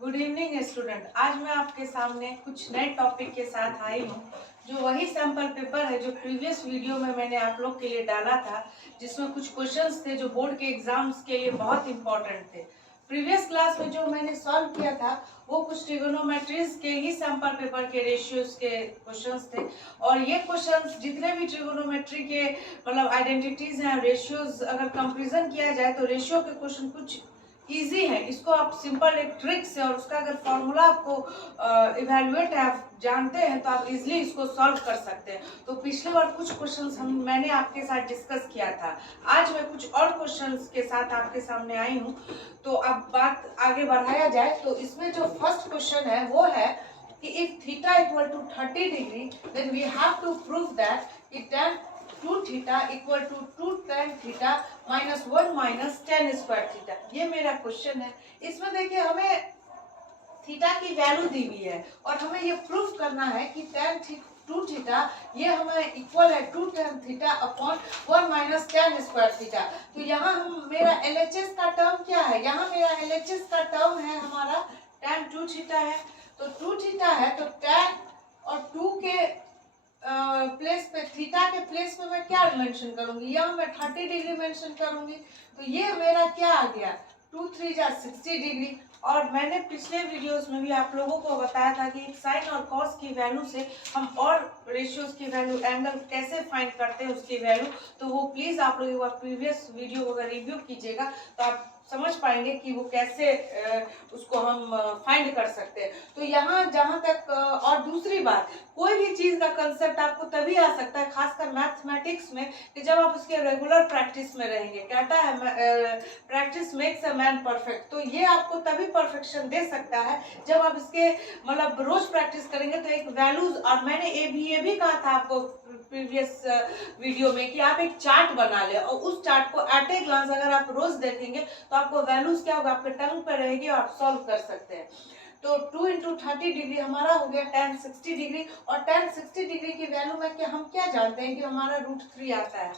Good evening student. आज मैं आपके सामने कुछ नए टॉपिक के साथ आई हूँ, जो वही सैम्पल पेपर है जो प्रीवियस वीडियो में मैंने आप लोग के लिए डाला था, जिसमें कुछ क्वेश्चंस थे जो बोर्ड के एग्जाम्स के लिए बहुत इंपॉर्टेंट थे। प्रीवियस क्लास में जो मैंने सॉल्व किया था वो कुछ ट्रिगोनोमेट्रीज के ही सैम्पल पेपर के रेशियोज के क्वेश्चंस थे, और ये क्वेश्चंस जितने भी ट्रिगोनोमेट्री के मतलब आइडेंटिटीज हैं, रेशियोज अगर कंपेरिजन किया जाए तो रेशियो के क्वेश्चन कुछ इजी है। इसको आप सिंपल एक ट्रिक से और उसका अगर फॉर्मूला आपको इवेल्युएट है, आप जानते हैं, तो आप इजीली इसको सॉल्व कर सकते हैं। तो पिछले बार कुछ क्वेश्चंस मैंने आपके साथ डिस्कस किया था। आज मैं कुछ और क्वेश्चंस के साथ आपके सामने आई हूँ। तो अब बात आगे बढ़ाया जाए तो इसमें जो फर्स्ट क्वेश्चन है वो है कि if theta equal to 30 degree then we have to prove that it tan 2 theta equal to 2 tan theta minus 1 minus tan square theta. ये मेरा क्वेश्चन है। इसमें देखिए हमें थीटा की वैल्यू दी हुई है और हमें ये प्रूफ करना है कि tan 2 थीटा ये हमें इक्वल है 2 tan theta upon 1 minus tan square theta. तो यहाँ हम मेरा LHS का टर्म क्या है? यहाँ मेरा LHS का टर्म है हमारा tan 2 थीटा है। तो 2 थीटा है तो tan और 2 के प्लेस पे, थीटा के प्लेस पे मैं क्या मेंशन करूंगी? यहाँ मैं 30 डिग्री मेंशन करूंगी। तो ये मेरा क्या आ गया? 2 3 जा 60 डिग्री। और मैंने पिछले वीडियोस में भी आप लोगों को बताया था कि साइन और कॉस की वैल्यू से हम और रेशियोज की वैल्यू, एंगल कैसे फाइंड करते हैं उसकी वैल्यू। तो वो प्लीज आप लोग एक बार प्रीवियस वीडियो को अगर रिव्यू कीजिएगा तो आप समझ पाएंगे कि वो कैसे उसको हम फाइंड कर सकते हैं। तो यहाँ जहाँ तक और दूसरी बात, कोई भी चीज का कंसेप्ट आपको तभी आ सकता है, खासकर मैथमेटिक्स में, कि जब आप उसके रेगुलर प्रैक्टिस में रहेंगे। कहता है practice makes a man perfect. तो ये आपको तभी परफेक्शन दे सकता है जब आप इसके मतलब रोज प्रैक्टिस करेंगे। तो एक वैल्यूज, और मैंने ये भी कहा था आपको प्रीवियस वीडियो में कि आप एक चार्ट बना ले और उस चार्ट को एट ए ग्लांस अगर आप रोज देखेंगे तो आपको वैल्यूज क्या होगा, आपके टंग पर रहेगी और आप सॉल्व कर सकते हैं। तो 2 इंटू 30 डिग्री हमारा हो गया tan 60 डिग्री, और tan 60 डिग्री की वैल्यू में क्या हम क्या जानते हैं कि हमारा √3 आता है।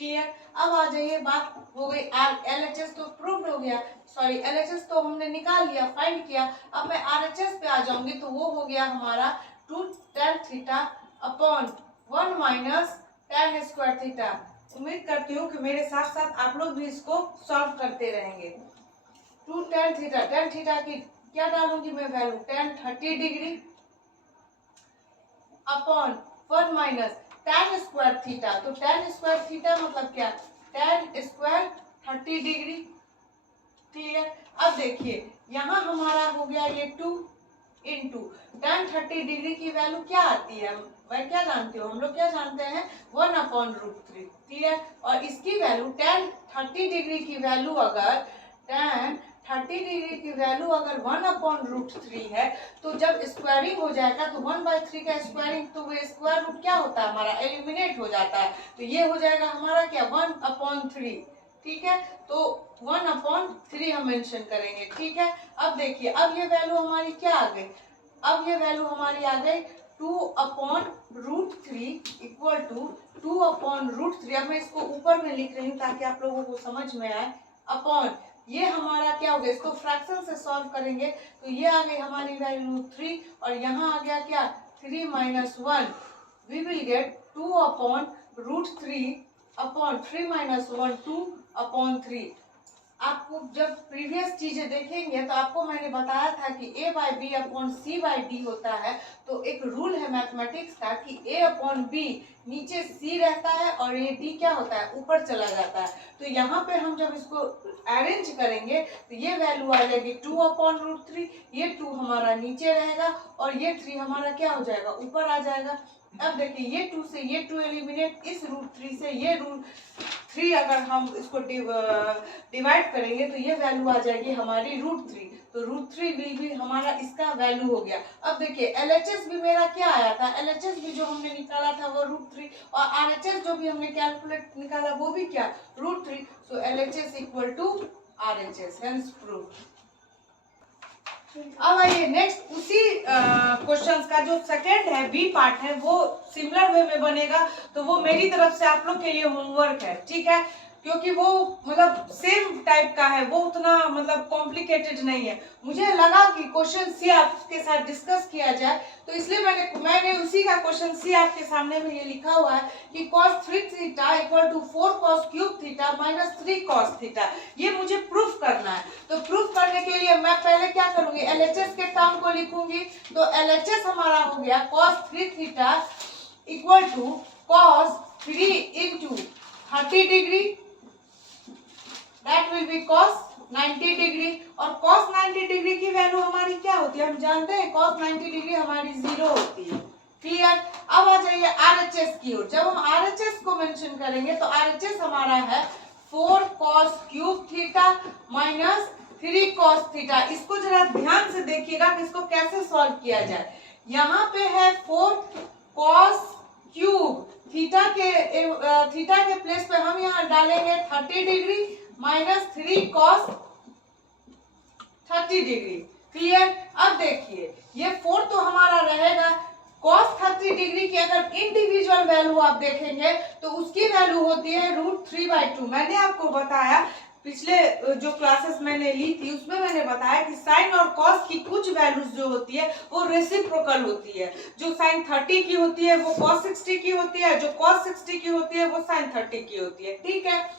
क्लियर? अब आ जाइए, बात हो गई LHS तो प्रूव्ड हो गया, सॉरी LHS तो हमने निकाल लिया, फाइंड किया। अब मैं RHS पे आ जाऊंगी तो वो हो गया हमारा 2 tan theta upon 1 minus tan square theta. उम्मीद करती हूँ कि मेरे साथ साथ आप लोग भी इसको सॉल्व करते रहेंगे। 2 tan थीटा की क्या डालूंगी मैं value? tan 30 degree upon 1 minus tan square theta. तो tan स्क्वायर थीटा मतलब क्या? tan square 30 degree. क्लियर? अब देखिए यहाँ हमारा हो गया ये 2 इंटू tan 30 डिग्री की वैल्यू क्या आती है? मैं क्या जानती हूँ, हम लोग क्या जानते हैं? 1 अपॉन √3। क्लियर? और इसकी वैल्यू tan 30 डिग्री की वैल्यू अगर tan 30 डिग्री की वैल्यू अगर 1 अपॉन √3 है तो जब स्क्वायरिंग हो जाएगा तो 1/3 का स्क्वायरिंग, तो वो स्क्वायर रूट क्या होता है हमारा? एलिमिनेट हो जाता है। तो ये हो जाएगा हमारा क्या? 1/3। ठीक है? तो 1/3 हम मेंशन करेंगे। ठीक है? अब देखिए, अब ये वैल्यू हमारी क्या आ गई? अब ये वैल्यू हमारी आ गई 2/√3 इक्वल टू 2/√3। अब मैं इसको ऊपर में लिख रही हूँ ताकि आप लोगों को समझ में आए। अपॉन ये हमारा क्या हो गया? इसको फ्रैक्शन से सॉल्व करेंगे तो ये आ गई हमारी वैल्यू 3, और यहाँ आ गया क्या? 3 minus 1। We will get 2/√3 upon 3 minus 1 2/3। आपको जब प्रीवियस चीजें देखेंगे तो आपको मैंने बताया था कि A/B अपॉन C/D होता है। तो एक रूल है मैथमेटिक्स का कि A अपॉन B नीचे C रहता है और ये D क्या होता है? ऊपर चला जाता है। तो यहाँ पे हम जब इसको अरेंज करेंगे तो ये वैल्यू आ जाएगी 2/√3। ये 2 हमारा नीचे रहेगा और ये 3 हमारा क्या हो जाएगा? ऊपर आ जाएगा। अब देखिए ये 2 से ये 2 एलिमिनेट, इस √3 से ये √3 अगर हम इसको डिवाइड करेंगे तो ये वैल्यू आ जाएगी हमारी √3। तो √3 विल भी हमारा इसका वैल्यू हो गया। अब देखिए LHS भी मेरा क्या आया था? LHS भी जो हमने निकाला था वो √3, और RHS जो भी हमने कैलकुलेट निकाला वो भी क्या? √3। So LHS equal to RHS, hence proof. अब आइए नेक्स्ट, उसी क्वेश्चंस का जो सेकंड है, बी पार्ट है, वो सिमिलर वे में बनेगा। तो वो मेरी तरफ से आप लोग के लिए होमवर्क है। ठीक है? क्योंकि वो मतलब सेम टाइप का है, वो उतना मतलब कॉम्प्लिकेटेड नहीं है। मुझे लगा कि क्वेश्चन सी आपके साथ डिस्कस किया जाए, तो इसलिए मैंने उसी का क्वेश्चन सी आपके सामने में ये लिखा हुआ है कि cos 3 theta equal to 4 cos cube theta minus 3 cos theta. ये मुझे प्रूफ करना है। तो प्रूफ करने के लिए मैं पहले क्या करूंगी, LHS के टर्म को लिखूंगी। तो LHS हमारा हो गया cos 3 theta equal to cos 3 into 30 degree, that will be cos 90 degree. और cos 90 डिग्री की वैल्यू हमारी क्या होती है, हम जानते हैं cos 90 डिग्री हमारी 0 होती है। क्लियर। अब आ जाइए RHS की ओर। जब हम RHS को मेंशन करेंगे तो RHS हमारा है 4 cos cube theta minus 3 cos theta. इसको जरा ध्यान से देखिएगा कि इसको कैसे सॉल्व किया जाए। यहाँ पे है 4 cos क्यूब थीटा के प्लेस पे हम यहाँ डालेंगे 30 degree minus 3 cos 30 degree. Clear. अब देखिए ये 4 तो हमारा रहेगा, cos 30 डिग्री की अगर इंडिविजुअल वैल्यू आप देखेंगे तो उसकी वैल्यू होती है √3/2। मैंने आपको बताया पिछले जो क्लासेस मैंने ली थी उसमें मैंने बताया कि साइन और कॉस की कुछ वैल्यूज जो होती है वो रेसिप्रोकल होती है। जो साइन 30 की होती है वो cos 60 की होती है, जो cos 60 की होती है वो साइन 30 की होती है। ठीक है।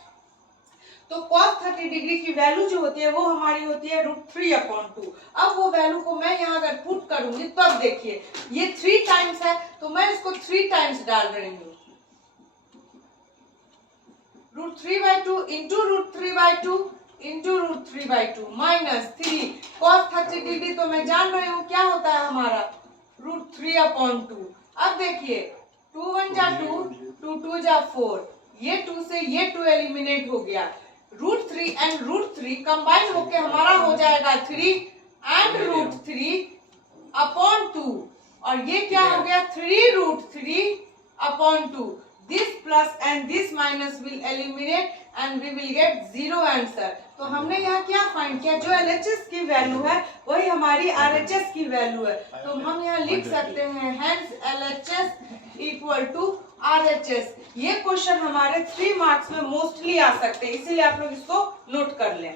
तो cos 30 डिग्री की वैल्यू जो होती है वो हमारी होती है √3/2। अब वो वैल्यू को मैं यहाँ अगर पुट करूंगी तब देखिए ये 3 टाइम्स है तो मैं इसको 3 टाइम्स डाल रही हूँ। √3/2 into √3/2 into √3/2 minus 3 cos 30 degree तो मैं जान रही हूँ क्या होता है हमारा √3/2। अब देखिए 2 1 जा 2, 2 2 जा 4, ये 2 से ये 2 एलिमिनेट हो गया। √3 एंड √3 कंबाइन होके हमारा हो जाएगा 3 एंड √3/2 और ये क्या हो गया 3√3/2। This plus and this minus will eliminate and we will get 0 answer। तो हमने यहाँ क्या फाइंड किया, जो LHS की वैल्यू है वही हमारी RHS की वैल्यू है। तो हम यहाँ लिख सकते हैं hence LHS equal to RHS। ये क्वेश्चन हमारे 3 मार्क्स में मोस्टली आ सकते हैं, इसीलिए आप लोग इसको नोट कर लें।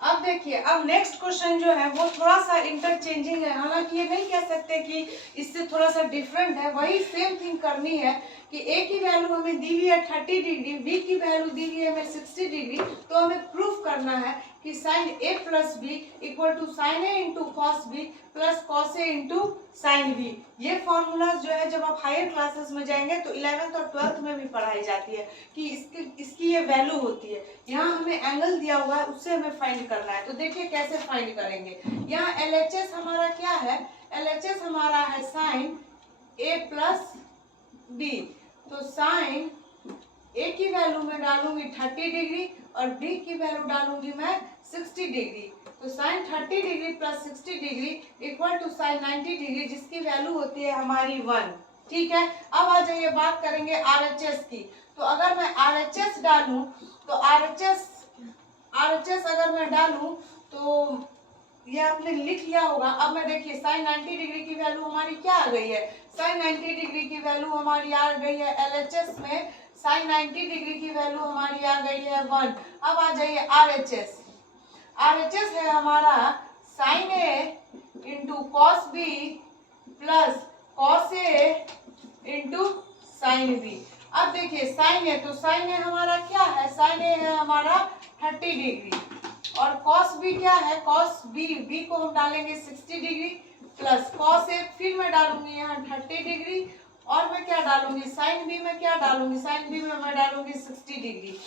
अब देखिए अब नेक्स्ट क्वेश्चन जो है वो थोड़ा सा इंटरचेंजिंग है, हालांकि ये नहीं कह सकते कि इससे थोड़ा सा डिफरेंट है, वही सेम थिंग करनी है कि A की वैल्यू हमें दी हुई है 30 डिग्री, B की वैल्यू दी हुई है हमें 60 डिग्री। तो हमें प्रूफ करना है कि sine A plus B equal to sine A into cos B plus cos A into sine B. ये फॉर्मूलाज जो है जब आप हायर क्लासेस में जाएंगे तो 11th और 12th में भी पढ़ाई जाती है कि इसकी ये वैल्यू होती है। यहाँ हमें एंगल दिया हुआ है उससे हमें फाइंड करना है। तो देखिए कैसे फाइंड करेंगे। यहाँ LHS हमारा क्या है, LHS हमारा है साइन A प्लस बी। तो साइन A की वैल्यू में डालूंगी 30 डिग्री और B की वैल्यू डालूंगी मैं 60 डिग्री। तो sine 30 degree plus 60 degree equal to sine 90 degree, जिसकी वैल्यू होती है हमारी 1। ठीक है। अब आ जाइए बात करेंगे RHS की। तो अगर मैं RHS डालूं तो RHS अगर मैं डालूं तो ये आपने लिख लिया होगा। अब मैं देखिए साइन 90 डिग्री की वैल्यू हमारी क्या आ गई है, साइन 90 डिग्री की वैल्यू हमारी आ गई है LHS में, साइन 90 डिग्री की वैल्यू हमारी आ गई है 1। अब आ जाइए RHS। RHS है हमारा sine A into cos B plus cos A into sine B. अब देखिए साइन A, तो साइन A हमारा क्या है, साइन A है हमारा 30 डिग्री और कॉस बी क्या है, कॉस बी को हम डालेंगे 60 डिग्री प्लस कॉस A फिर मैं डालूंगी यहाँ 30 डिग्री और मैं क्या डालूंगी साइन बी में, क्या डालूंगी साइन बी में मैं डालूंगी 60 डिग्री।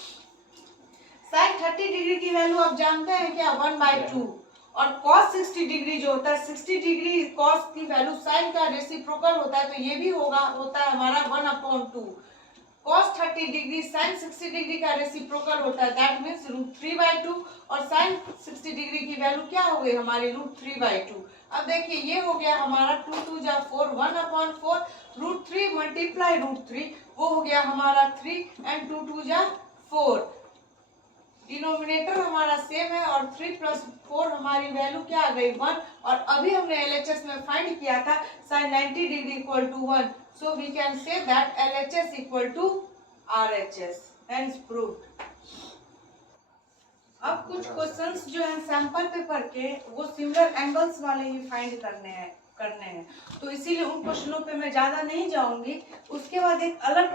साइन 30 डिग्री की वैल्यू आप जानते हैं क्या 1/2 और cos 60 डिग्री जो होता है 60 डिग्री cos की वैल्यू साइन का रेसिप्रोकल होता है, तो ये भी होता है हमारा 1/2। cos 30 डिग्री sin 60 डिग्री का रेसिप्रोकल होता है, दैट मींस √3/2 और sin 60 डिग्री की वैल्यू क्या हो गई हमारी √3/2। अब देखिए ये हो गया हमारा 2 2 जा 4 1/4 √3 मल्टीप्लाई √3 वो हो गया हमारा 3 एंड 2 2 जा 4। डिनोमिनेटर हमारा सेम है और 3 प्लस 4 हमारी वैल्यू क्या आ गई 1। और अभी हमने LHS में फाइंड किया था sin 90 degree equal to 1, so we can say that LHS equal to RHS, hence proved। अब कुछ क्वेश्चंस जो हैं सैंपल पेपर के वो सिमिलर एंगल्स वाले ही फाइंड करने हैं, तो इसीलिए उन क्वेश्चनों पे मैं ज़्यादा नहीं जाऊंगी। उसके बाद एक अलग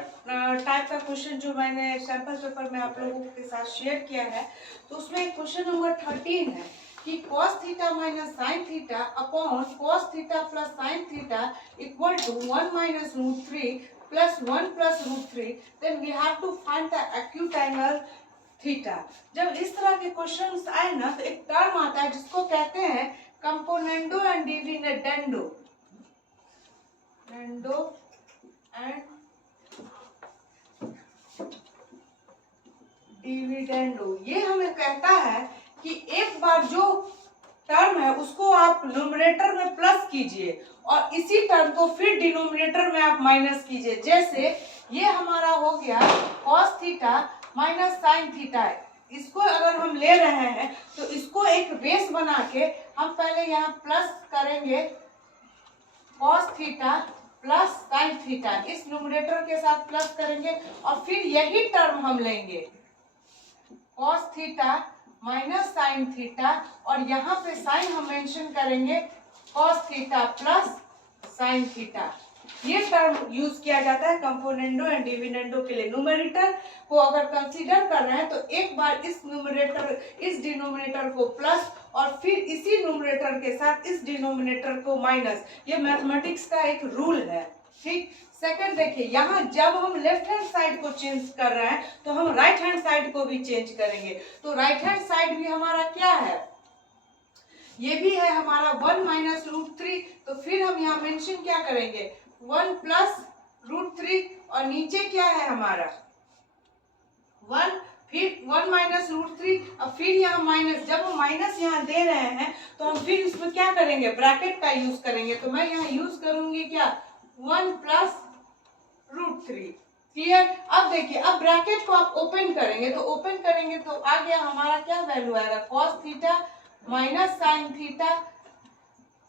टाइप का क्वेश्चन जो मैंने सैंपल पेपर में आप लोगों के साथ शेयर किया है, तो उसमें एक क्वेश्चन नंबर 13 है कि cos theta minus sine theta upon cos theta plus sine theta equal to 1 minus root 3 plus 1 plus root 3, then we have to find the acute angle theta. जब इस तरह के क्वेश्चंस आए ना तो एक टर्म आता है जिसको कहते हैं componendo and dividendo, and dividendo. ये हमें कहता है कि एक बार जो टर्म है उसको आप न्यूमरेटर में प्लस कीजिए और इसी टर्म को फिर डिनोमिनेटर में आप माइनस कीजिए। जैसे ये हमारा हो गया cos theta minus sine theta है, इसको अगर हम ले रहे हैं तो इसको एक बेस बना के हम पहले यहाँ प्लस करेंगे cos theta plus sine theta, इस न्यूमरेटर के साथ प्लस करेंगे और फिर यही टर्म हम लेंगे cos theta minus sine theta और यहाँ पे साइन हम मेंशन करेंगे cos theta plus sine theta. ये टर्म यूज किया जाता है कंपोनेंडो एंड डिविडेंडो के लिए। न्यूमरेटर को अगर कंसीडर कर रहे हैं तो एक बार इस डिनोमिनेटर को प्लस और फिर इसी न्यूमरेटर के साथ इस डिनोमिनेटर को माइनस। ये मैथमेटिक्स का एक रूल है, ठीक। सेकंड देखिए, यहाँ जब हम लेफ्ट हैंड साइड को चेंज कर रहे हैं तो हम राइट हैंड साइड को भी चेंज करेंगे। तो राइट हैंड साइड भी हमारा क्या है, ये भी है हमारा 1 माइनस रूट 3। तो फिर हम यहाँ मेंशन क्या करेंगे 1 प्लस रूट 3 और नीचे क्या है हमारा 1, फिर 1 माइनस रूट 3 और फिर यहाँ माइनस। जब हम माइनस यहाँ दे रहे हैं तो हम फिर इसमें क्या करेंगे ब्रैकेट का यूज करेंगे। तो मैं यहाँ यूज करूंगी क्या 1 प्लस रूट 3, क्लियर। अब देखिए, अब ब्रैकेट को आप ओपन करेंगे तो आ गया हमारा क्या वैल्यू आएगा cos theta minus sine theta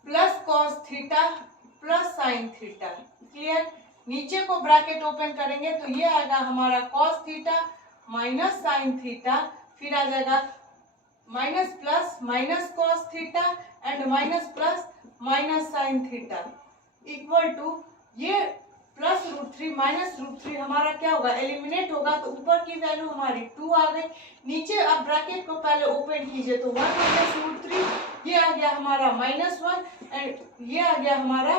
plus cos theta plus sine theta, clear. नीचे को ब्रैकेट ओपन करेंगे तो ये आएगा हमारा cos theta minus sine theta, फिर आ जाएगा minus plus minus cos theta and minus plus minus sine theta equal to ये प्लस रूट 3 माइनस रूट 3 हमारा क्या होगा एलिमिनेट होगा। तो ऊपर की वैल्यू हमारी 2 आ गई। नीचे आप ब्रैकेट को पहले ओपन कीजिए तो 1 माइनस रूट 3 ये आ गया हमारा -1 एंड ये आ गया हमारा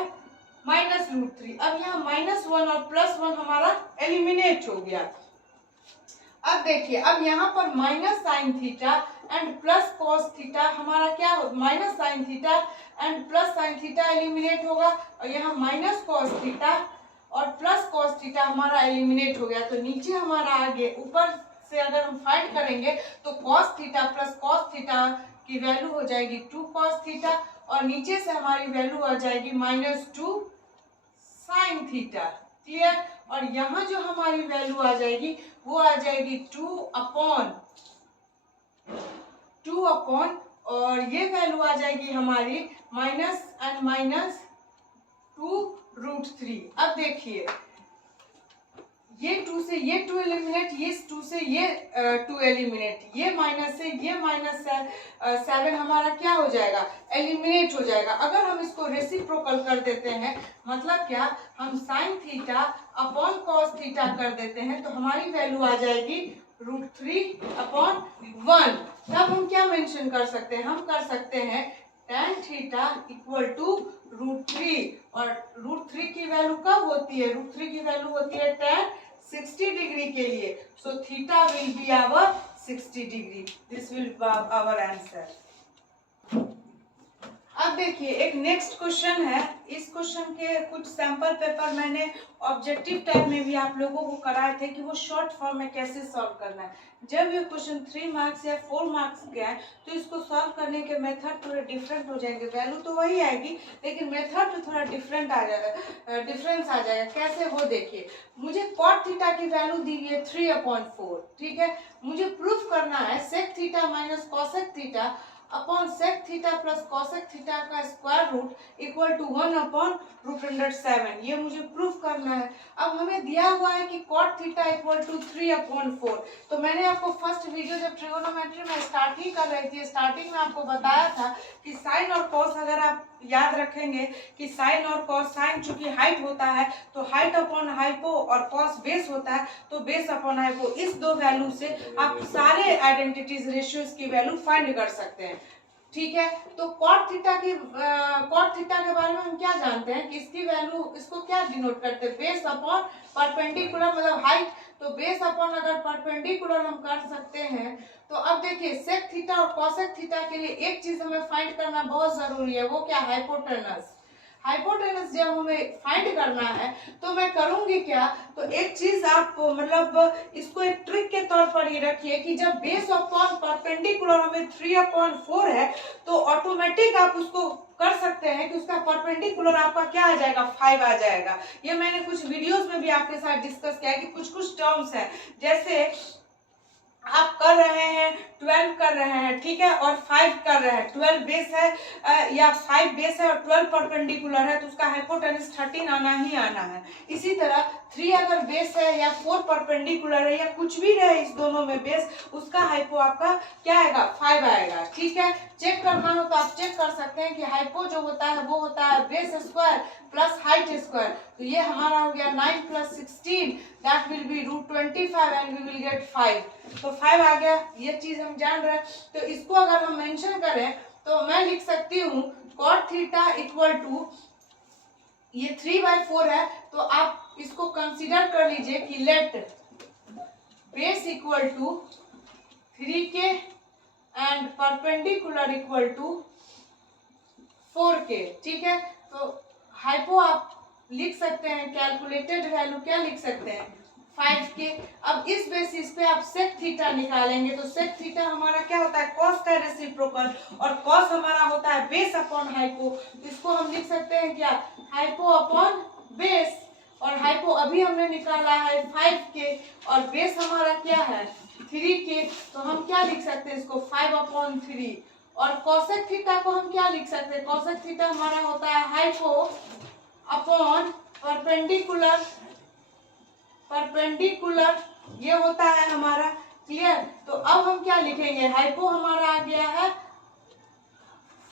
माइनस रूट 3। अब यहाँ -1 और +1 हमारा एलिमिनेट हो गया। अब देखिए, अब यहाँ पर minus sine theta and plus cos theta हमारा क्या हो minus sine theta and plus sine theta eliminate होगा और यहाँ माइनस कॉस थीटा और प्लस कॉस थीटा हमारा एलिमिनेट हो गया। तो नीचे हमारा आगे ऊपर से अगर हम फाइंड करेंगे तो cos theta plus cos theta की वैल्यू हो जाएगी 2 कॉस थीटा और नीचे से हमारी वैल्यू आ जाएगी -2 साइन थीटा, क्लियर। और यहाँ जो हमारी वैल्यू आ जाएगी वो आ जाएगी 2 अपॉन और ये वैल्यू आ जाएगी हमारी -2√3। अब देखिए, ये 2 से ये 2 एलिमिनेट, ये 2 से ये 2 एलिमिनेट, ये माइनस से ये -7 हमारा क्या हो जाएगा एलिमिनेट हो जाएगा। अगर हम इसको रेसिप्रोकल कर देते हैं मतलब क्या हम sign theta upon cos theta कर देते हैं तो हमारी वैल्यू आ जाएगी √3/1। तब हम क्या मेंशन कर सकते हैं, हम कर सकते हैं tan थीटा इक्वल टू √3 और √3 की वैल्यू कब होती है, √3 की वैल्यू होती है tan 60 डिग्री के लिए। So theta will be our 60 degree. This will be our answer. अब देखिए, एक नेक्स्ट क्वेश्चन है। इस क्वेश्चन के कुछ सैंपल पेपर मैंने ऑब्जेक्टिव टाइप में भी आप लोगों को कराए थे कि वो शॉर्ट फॉर्म में कैसे सॉल्व करना है। जब ये क्वेश्चन 3 मार्क्स या 4 मार्क्स के आए तो इसको सॉल्व करने के मेथड थोड़े डिफरेंट हो जाएंगे। वैल्यू तो वही आएगी लेकिन मेथड में थोड़ा डिफरेंस आ जाएगा। कैसे वो देखिए, मुझे कॉट थीटा की वैल्यू दी है 3/4, ठीक है। मुझे प्रूफ करना है sec theta minus cosec theta upon sec theta plus cosec theta का स्क्वायर रूट इक्वल टू 1/√7। ये मुझे प्रूफ करना है। अब हमें दिया हुआ है कि कॉट थीटा इक्वल टू 3/4। तो मैंने आपको फर्स्ट वीडियो जब ट्रिगोनोमेट्री में स्टार्टिंग कर रही थी, स्टार्टिंग में आपको बताया था कि साइन और कॉस, अगर आप याद रखेंगे कि साइन और कॉस, साइन चूंकि हाइट होता है तो हाइट अपॉन हाइपो और कॉस बेस होता है तो बेस अपॉन हाइपो, इस दो वैल्यू से आप सारे आइडेंटिटीज रेशियोज की वैल्यू फाइंड कर सकते हैं। ठीक है, तो कॉट थीटा के बारे में हम क्या जानते हैं कि इसकी वैल्यू, इसको क्या डिनोट करते हैं, बेस अपॉन परपेंडिकुलर, मतलब हाइट। तो बेस अपॉन अगर परपेंडिकुलर हम कर सकते हैं तो अब देखिए सेक थीटा और कॉसेक थीटा के लिए एक चीज हमें फाइंड करना बहुत जरूरी है, वो क्या, हाइपोटेनस। हाइपोटेनस जब हमें फाइंड करना है तो मैं करूंगी क्या, तो एक चीज आप मतलब इसको एक ट्रिक के तौर पर ही रखिए कि जब बेस अपॉन परपेंडिकुलर हमें 3/4 है तो ऑटोमेटिक आप उसको कर सकते हैं कि उसका परपेंडिकुलर आपका क्या आ जाएगा, 5 आ जाएगा। ये मैंने कुछ वीडियोस में भी आपके साथ डिस्कस किया है कि कुछ कुछ टर्म्स हैं, जैसे आप कर रहे हैं 12 कर रहे हैं, ठीक है, और 5 कर रहे हैं, 12 बेस है या 5 बेस है और 12 परपेंडिकुलर है तो उसका हाइपोटेनस 13 आना ही आना है। इसी तरह 3 अगर बेस है या 4 परपेंडिकुलर है या कुछ भी रहे इस दोनों में बेस, उसका हाइपो आपका क्या आएगा, 5 आएगा। ठीक है, चेक करना हो तो आप चेक कर सकते हैं कि हाइपो जो होता है वो होता है base square plus height square. तो ये हमारा हो गया 9 + 16 that will be √25 and we will get 5। तो 5 आ गया, ये चीज हम जान रहे हैं। तो इसको अगर हम मेंशन करें तो मैं लिख सकती हूँ cot थीटा इक्वल टू, ये 3/4 है तो आप इसको कंसीडर कर लीजिए कि let base equal to 3k and perpendicular equal to 4k। ठीक है, तो हाइपो आप लिख सकते हैं, कैलकुलेटेड वैल्यू क्या लिख सकते हैं, 5k। अब इस बेसिस पे आप सेक थीटा निकालेंगे तो सेक थीटा हमारा क्या होता है, कॉस का रेसिप्रोकल, और कॉस हमारा होता है बेस अपॉन हाइपो। तो इसको हम लिख सकते हैं क्या, हाइपो अपॉन बेस, और हाइपो अभी हमने निकाला है 5k और बेस हमारा क्या है 3k। तो हम क्या लिख सकते हैं इसको 5/3। और कॉसेक थीटा को हम क्या लिख सकते हैं, कॉसेक थीटा हमारा होता है हाइपो अपॉन परपेंडिकुलर, ये होता है हमारा, क्लियर। तो अब हम क्या लिखेंगे, हाइपो हमारा आ गया है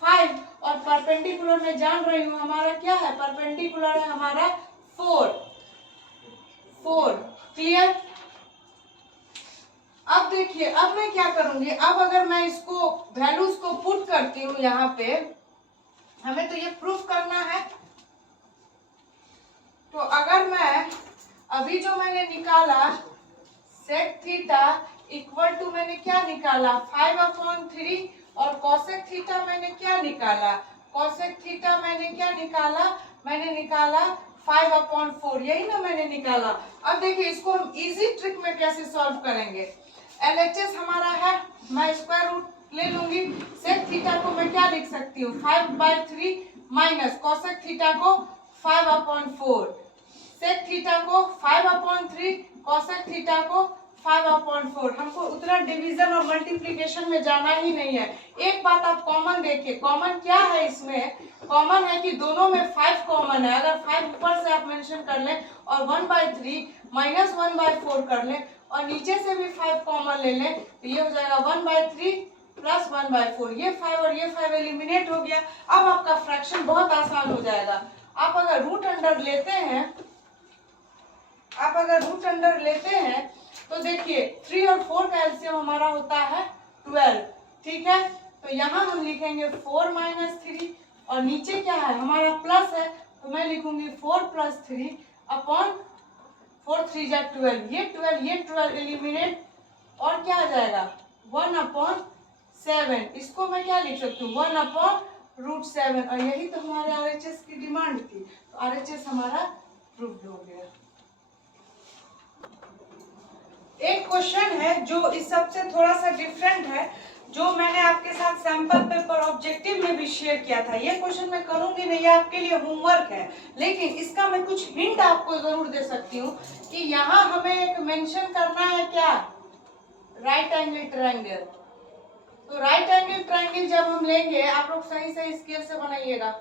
5 और परपेंडिकुलर में जान रही हूँ हमारा क्या है, परपेंडिकुलर है हमारा 4, क्लियर। अब देखिए, अब मैं क्या करूंगी, अब अगर मैं इसको वैल्यूज को पुट करती हूँ यहाँ पे, हमें तो ये प्रूफ करना है। तो अगर मैं अभी जो मैंने निकाला सेक थीटा इक्वल टू, मैंने क्या निकाला 5/3, और कॉसेक थीटा मैंने क्या निकाला, कॉसेक थीटा मैंने क्या निकाला, मैंने निकाला 5/4, यही ना मैंने निकाला। अब देखिए इसको हम इजी ट्रिक में कैसे सॉल्व करेंगे। LHS हमारा है, मैं स्क्वायर रूट ले लूंगी, सेक थीटा को मैं क्या लिख सकती हूँ 5/3 माइनस कॉसेक थीटा को 5/4, सेक थीटा को 5/3, कॉसेक थीटा को 5/4। हमको उतना डिवीजन और मल्टीप्लिकेशन में जाना ही नहीं है। एक बात आप कॉमन देखिए, कॉमन क्या है इसमें, कॉमन है कि दोनों में 5 कॉमन है। अगर 5 ऊपर से आप मेंशन कर लें और 1/3 माइनस 1/4 कर लें और नीचे से भी 5 कॉमन ले लें तो ये हो जाएगा 1/3 प्लस 1/4। ये 5 और ये 5 एलिमिनेट हो गया। अब आपका फ्रैक्शन बहुत आसान हो जाएगा। आप अगर रूट अंडर लेते हैं तो देखिए 3 और 4 का एलसीएम हमारा होता है 12। ठीक है, तो यहाँ हम लिखेंगे 4 - 3 और नीचे क्या है हमारा प्लस है तो मैं लिखूंगी 4 + 3 अपॉन 4 3 जा 12। ये 12 एलिमिनेट और क्या आ जाएगा 1/7। इसको मैं क्या लिख सकती हूँ 1/√7। और यही तो हमारे RHS की डिमांड थी, तो RHS हमारा प्रूव्ड हो गया। एक क्वेश्चन है जो इस सबसे थोड़ा सा डिफरेंट है, जो मैंने आपके साथ सैंपल पेपर ऑब्जेक्टिव में भी शेयर किया था। ये क्वेश्चन मैं करूंगी नहीं, आपके लिए होमवर्क है, लेकिन इसका मैं कुछ हिंट आपको जरूर दे सकती हूँ कि यहाँ हमें एक मेंशन करना है क्या, राइट एंगल ट्रायंगल। तो राइट एंगल ट्रायंगल जब हम लेंगे, आप लोग सही सही स्केल से बनाइएगा।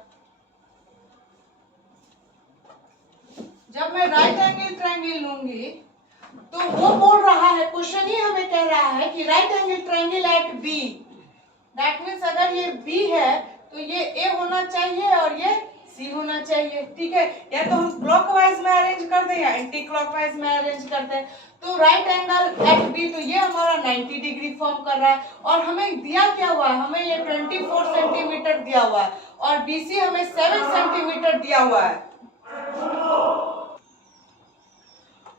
जब मैं राइट एंगल ट्रायंगल लूंगी तो वो बोल रहा है, क्वेश्चन ही हमें कह रहा है कि right angle triangle at B, that means अगर ये बी है तो ये ए होना चाहिए और ये सी होना चाहिए, ठीक है। या तो हम क्लॉकवाइज में अरेंज कर दें या एंटी क्लॉकवाइज में अरेंज कर दें। तो राइट एंगल एट बी, तो ये हमारा 90 डिग्री फॉर्म कर रहा है और हमें दिया क्या हुआ है, हमें ये 24 सेंटीमीटर दिया हुआ है और बीसी हमें 7 सेंटीमीटर दिया हुआ है।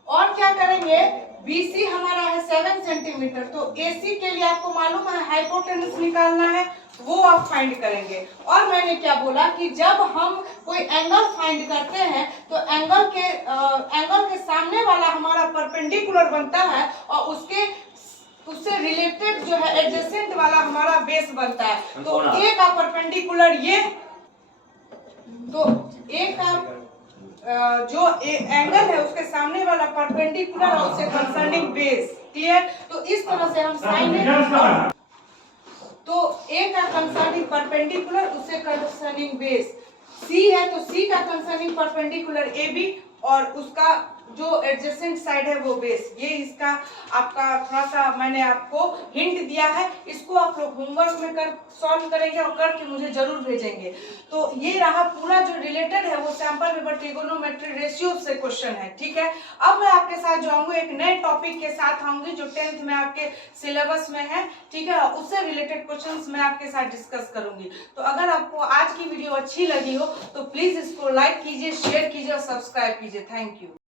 और क्या करेंगे, BC हमारा है 7 सेंटीमीटर, तो AC के लिए आपको मालूम है हाइपोटेनस निकालना है, वो आप फाइंड करेंगे। और मैंने क्या बोला कि जब हम कोई एंगल फाइंड करते हैं तो एंगल के सामने वाला हमारा परपेंडिकुलर बनता है और उससे रिलेटेड जो है एडजेसेंट वाला हमारा बेस बनता है। तो A का परपेंडिकुलर ये, तो A का जो एंगल है उसके सामने वाला परपेंडिकुलर और उससे कंसर्निंग बेस, क्लियर। तो इस तरह से हम साइन, तो A का कंसर्निंग परपेंडिकुलर उससे कंसर्निंग बेस, C है तो C का कंसर्निंग परपेंडिकुलर AB और उसका जो एडजेसेंट साइड है वो बेस। ये इसका आपका थोड़ा सा मैंने आपको हिंट दिया है, इसको आप लोग होमवर्क में कर सॉल्व करेंगे और करके मुझे जरूर भेजेंगे। तो ये रहा पूरा जो रिलेटेड है वो सैंपल पेपर ट्रिगोनोमेट्री रेशियो से क्वेश्चन है, ठीक है। अब मैं आपके साथ जो आऊंगी एक नए टॉपिक के साथ आऊंगी जो 10th में आपके सिलेबस में है, ठीक है। उससे रिलेटेड क्वेश्चंस मैं आपके साथ डिस्कस करूंगी। तो अगर आपको आज की वीडियो अच्छी लगी हो तो प्लीज इसको लाइक कीजिए, शेयर कीजिए और सब्सक्राइब कीजिए। Thank you.